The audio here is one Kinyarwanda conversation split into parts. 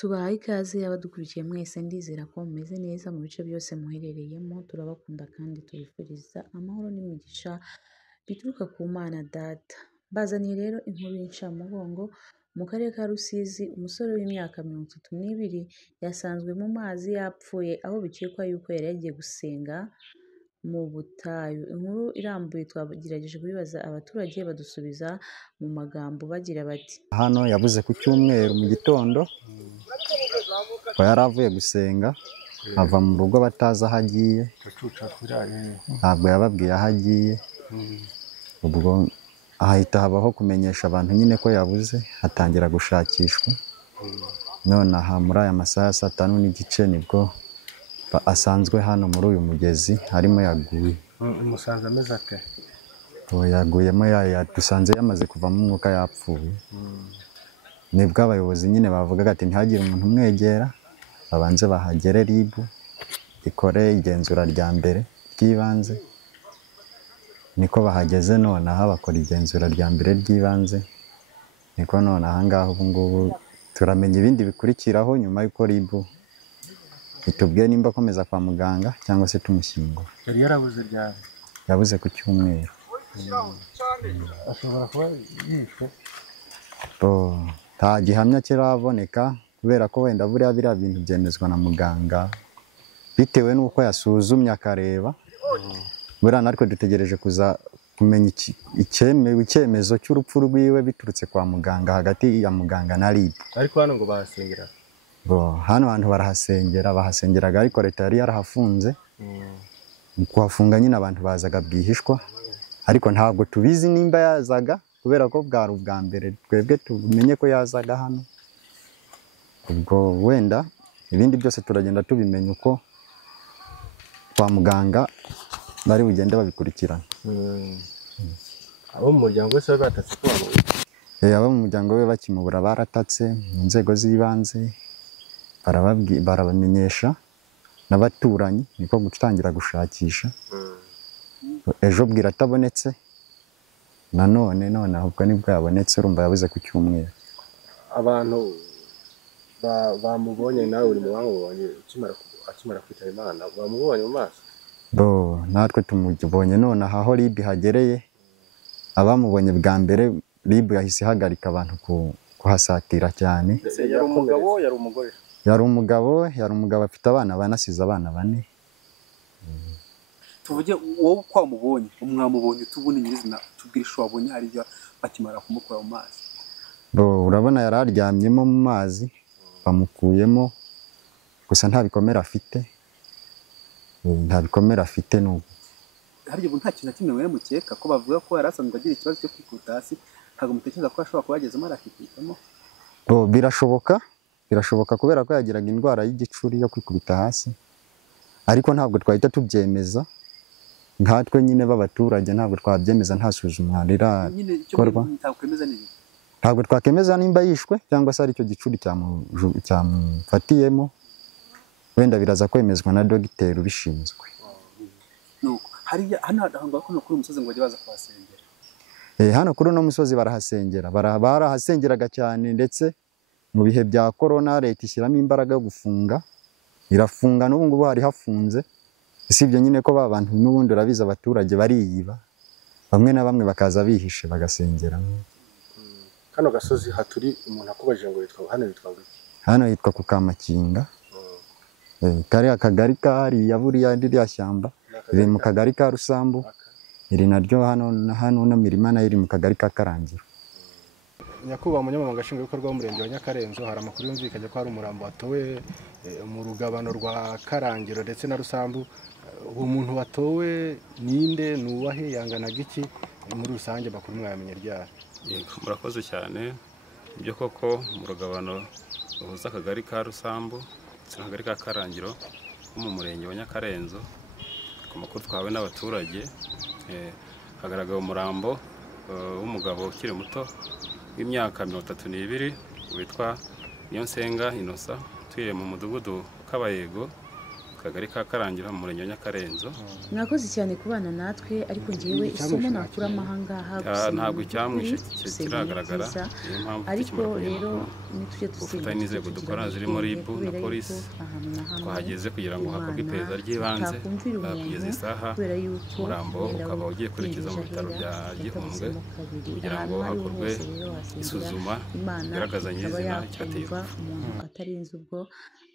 Tubahaye ikaze abadukurikiye mwese ndizera ko mumeze neza mu bice byose muherereyemo, turabakunda kandi tubifuriza amahoro n'imigisha bituruka ku Mana Data. Bazaniye rero inkuru y'incamugongo. Mu karere ka Rusizi, umusore w'imyaka 32 yasanzwe mu mazi yapfuye, aho bikekwa yuko yari yagiye gusenga mu butayu. Inkuru irambuye twagerageje kubibaza abaturage, badusubiza mu magambo bagira bati: hano yabuze ku cyumweru mu gitondo, ko yari avuye gusenga, ava mu rugo batazi aho agiye, ntabwo yababwiye aho agiye. Ubwo ahita habaho kumenyesha abantu nyine ko yabuze, hatangira gushakishwa. None aha muri aya masaha ya 5:30 nibwo asanzwe hano muri uyu mugezi harimo yaguye. Umusanze ameze ate? Yaguyemo dusanze yamaze kuvamo umwuka, yapfuye. Nibwo abayobozi nyine bavugaga ati ntihagire umuntu umwegera, babanze bahagere RIB ikore igenzura rya mbere ry'ibanze. Niko bahageze none aha bakora igenzura rya mbere ry'ibanze, niko none aha ngaho ubu ngubu turamenya ibindi bikurikiraho nyuma y'uko RIB itubwiye nimba akomeza kwa muganga cyangwa se tumushyingura. Yari yarabuze ryari? Yabuze ku cyumweru. Ashobora kuba yishwe? Nta gihamya kiraboneka, kubera ko wenda buriya biriya bintu byemezwa na muganga bitewe n'uko yasuzumye akareba. Buriya natwe dutegereje kuza kumenya icyemezo cy'urupfu rwiwe biturutse kwa muganga, hagati ya muganga na RIB. Ariko hano ngo bahasengera? Hano abantu bahasengeraga, ariko leta yari yarahafunze. Mu kuhafunga nyine abantu bazaga bwihishwa, ariko ntabwo tubizi nimba yazaga, kubera ko bwari ubwa mbere twebwe tumenye ko yazaga hano. Ubwo wenda ibindi byose turagenda tubimenya uko kwa muganga bari bugende babikurikirana. Abo mu muryango wese batatse ko abo mu muryango we bakimubura baratatse mu nzego z'ibanze, barabamenyesha n'abaturanyi, niko gutangira gushakisha. Ejo bwira atabonetse, none ahubwo nibwo yabonetse, urumva yabuze ku cyumweru. Abantu bamubonye, nawe uri mu bamubonye akimara kwitaba Imana, bamubonye mu maso? Natwe tumubonye none aha aho RIB hagereye. Abamubonye bwa mbere RIB yahise ihagarika abantu kuhasatira cyane. Yari umugabo, yari umugore? Yari umugabo afite abana, banasize abana 4. Tuvuge wowe kwa mubonye, umwamubonye tubone nyirizina, tubwirisha wabonye hariya bakimara kumukura mu mazi. Urabona yari aryamyemo mu mazi, bamukuyemo, gusa nta bikomere afite n'ubu. Hari ubu nta kintu na kimwe mukeka ko bavuga ko yari asanzwe agira ikibazo cyo kwikuta hasi, ntabwo mutekereza ko ashobora kuba yagezemo arakikubitamo? Birashoboka kubera ko yagiraga indwara y'igicuri yo kwikubita hasi, ariko ntabwo twahita tubyemeza nkatwe nyine b'abaturage, ntabwo twabyemeza nta suzumwa rirakorwa. Ntabwo twakemeza nimba yishwe cyangwa se ari cyo gicuri cyamufatiyemo, wenda biraza kwemezwa na dogiteri ubishinzwe. Hano kuri umusozi ngo bajye baza kuhasengera? Hano kuri uno musozi barahasengera, barahasengeraga cyane, ndetse mu bihe bya corona leta ishyiramo imbaraga yo gufunga, irafunga n'ubu ngubu hari hafunze. Usibye nyine ko bantu n'ubundi urabizi abaturage bariyiba, bamwe na bamwe bakaza bihishe bagasengera. Kano gasozi haturi umuntu akubajije ngo hano yitwa iki? Hano yitwa ku Kamakinga. Kari akagari kariya buriya ririya shyamba riri mu kagari ka Rusambu, iri naryo hano na mirima nayo iri mu kagari ka Karangiro. Nyakubahwa umunyamabanga nshingwabikorwa w'umurenge wa Nyakarenzo, hari amakuru yumvikanye ko hari umurambo watowe mu rugabano rwa Karangiro ndetse na Rusambu. Uwo muntu watowe ninde, nuwahe, yanganaga iki? Muri rusange bakuru mwamenye ryari? Murakoze cyane. Ibyo koko mu rugabano ruhuza akagari ka Rusambu ndetse n'akagari ka Karangiro mu murenge wa Nyakarenzo, ku makuru twawe n'abaturage, hagaragaye umurambo w'umugabo ukiri muto w'imyaka 32 witwa Niyonsenga Innocent, utuye mu mudugudu Kabayego, akagari ka Karangiro mu murenge wa Nyakarenzo. mwakoze cyane kubana natwe ariko ngewe isomo nakuramo aha ngaha Ntabwo icyamwishe kiragaragara, niyo mpamvu ariko rero nitujye ubufatanye n'inzego dukora zirimo RIB na polisi twahageze kugira ngo hakorwe iperereza ry'ibanze. Kugeza isaha umurambo ukaba ugiye kwerekeza mu bitaro bya Gihundwe kugira ngo hakorwe isuzuma rigaragaza nyirizina icyateye urupfu. umuntu atarinze ubwo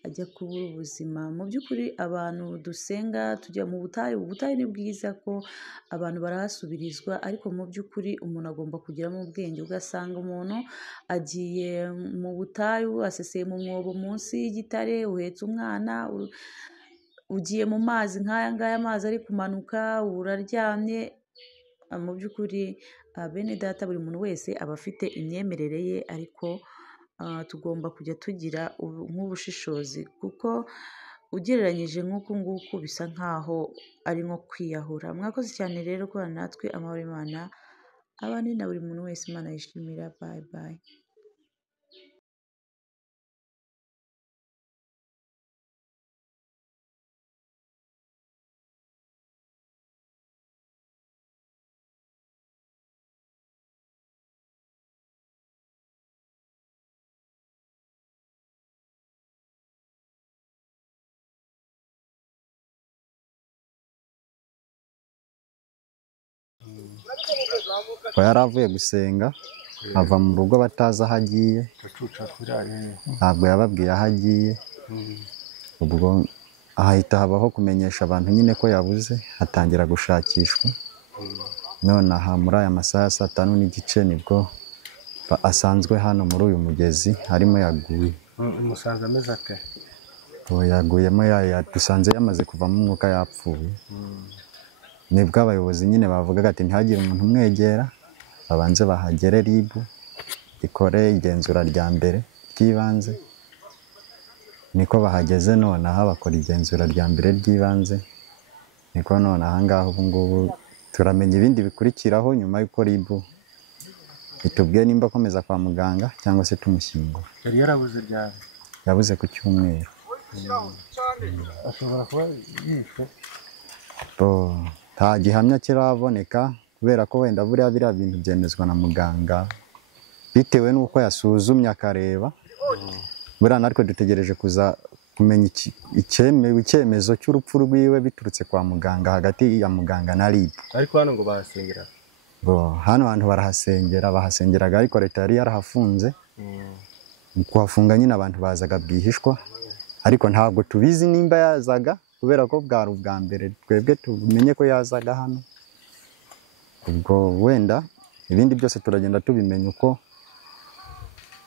ajya kubura ubuzima. Mu by'ukuri abantu dusenga tujya mu butayu, ubutayu ni bwiza ko abantu barahasubirizwa, ariko mu by'ukuri umuntu agomba kugiramo ubwenge. Ugasanga umuntu agiye mu butayu aseseye mu mwobo munsi y'igitare, uhetse umwana ugiye mu mazi nk'aya ngaya, amazi ari kumanuka, uraryamye. Mu by'ukuri bene data, buri muntu wese aba afite imyemerere ye, ariko tugomba kujya tugira nk'ubushishozi, kuko ugereranyije nk'uku nguku bisa nk'aho ari nko kwiyahura. Mwakoze cyane rero kubana natwe. Amahoro y'Imana abane na buri muntu wese Imana yishimira. Bye bye. yari avuye gusenga ava mu rugo batazi aho agiye, ntabwo yababwiye aho agiye. Ubwo ahita habaho kumenyesha abantu nyine ko yabuze, hatangira gushakishwa. None aha muri aya masaha ya 5:30 nibwo asanzwe hano muri uyu mugezi arimo yaguye. Umusanze ameze ate? Yaguyemo dusanze yamaze kuvamo umwuka, yapfuye. Nibwo abayobozi nyine bavugaga ati ntihagire umuntu umwegera, babanze bahagere RIB ikore igenzura rya mbere ry'ibanze. Niko bahageze none aha bakora igenzura rya mbere ry'ibanze, niko none aha ngaho ubu ngubu turamenya ibindi bikurikiraho nyuma y'uko RIB itubwiye nimba akomeza kwa muganga cyangwa se tumushyingura. Yari yarabuze ryari? Yabuze ku Cyumweru. Ashobora kuba yishwe? Nta gihamya kiraboneka, kubera ko wenda buriya biriya bintu byemezwa na muganga bitewe n'uko yasuzumye akareba. Buriya natwe dutegereje kuza kumenya icyemezo cy'urupfu rwiwe biturutse kwa muganga, hagati ya muganga na RIB. Ariko hano ngo bahasengera? Hano hantu bahasengeraga, ariko leta yari yarahafunze. Kuhafunga nyine abantu bazaga bwihishwa, ariko ntabwo tubizi nimba yazaga, kubera ko bwari ubwa mbere twebwe tumenye ko yazaga hano. Ubwo wenda ibindi byose turagenda tubimenya uko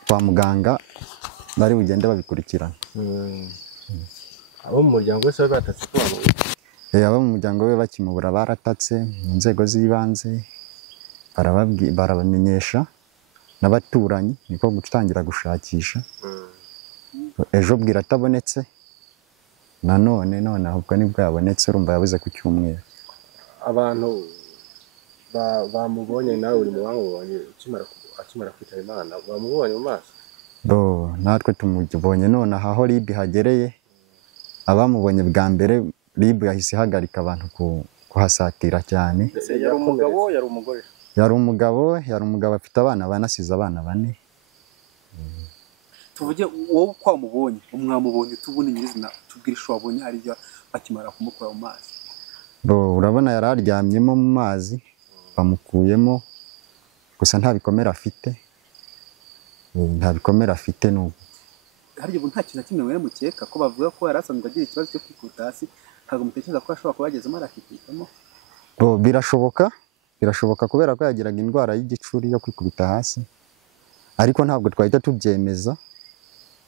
kwa muganga bari bugende babikurikirana. Abo mu muryango wese batatse ko bamubura? Abo mu muryango we bakimubura baratatse mu nzego z'ibanze, barabamenyesha n'abaturanyi, niko gutangira gushakisha. Ejo bwira atabonetse, none ahubwo nibwo yabonetse, urumva yabuze ku Cyumweru. Abantu bamubonye, nawe uri mu bamubonye akimara kwitaba Imana, bamubonye mu maso? Natwe tumubonye none aha aho RIB hagereye. Abamubonye bwa mbere RIB yahise ihagarika abantu kuhasatira cyane. Yari umugabo, yari umugore? Yari umugabo afite abana, banasize abana 4. Tuvuge wowe uko wamubonye, umwamubonye tubone nyirizina, tubwire isho wabonye hariya bakimara kumukura mu mazi. Urabona yari aryamyemo mu mazi, bamukuyemo, gusa nta bikomere afite n'ubu. Hari ubu nta kintu na kimwe mwere mukeka ko bavuga ko yari asanzwe agira ikibazo cyo kwikuta hasi, ntabwo mutekereza ko ashobora kuba yagezemo arakikubitamo? Birashoboka kubera ko yagiraga indwara y'igicuri yo kwikubita hasi, ariko ntabwo twahita tubyemeza.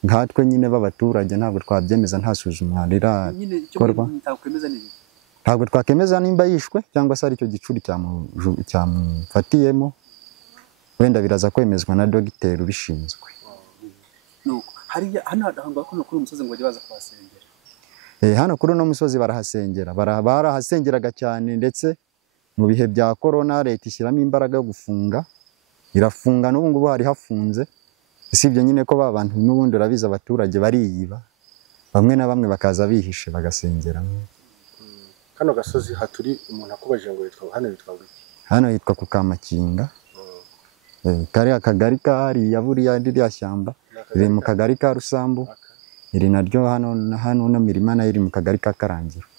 Nkatwe nyine b'abaturage ntabwo twabyemeza, nta suzumwa rirakorwa. Ntabwo twakemeza nimba yishwe cyangwa se ari cyo gicuri cyamufatiyemo. Wenda biraza kwemezwa na dogiteri ubishinzwe. Hano kuri uyu musozi ngo bajye baza kuhasengera? Hano kuri uno musozi barahasengera, barahasengeraga cyane, ndetse mu bihe bya korona leta ishyiramo imbaraga yo gufunga, irafunga n'ubu ngubu hari hafunze. Usibye nyine ko ba bantu n'ubundi urabizi abaturage bariyiba, bamwe na bamwe bakaza bihishe bagasengeramo. Kano gasozi haturi umuntu akubajije ngo hano hitwa gute? Hano hitwa ku Kamakinga. Kariya akagari kariya buriya ririya shyamba riri mu kagari ka Rusambu, iri naryo hano no mirima nayo iri mu kagari ka Karangiro.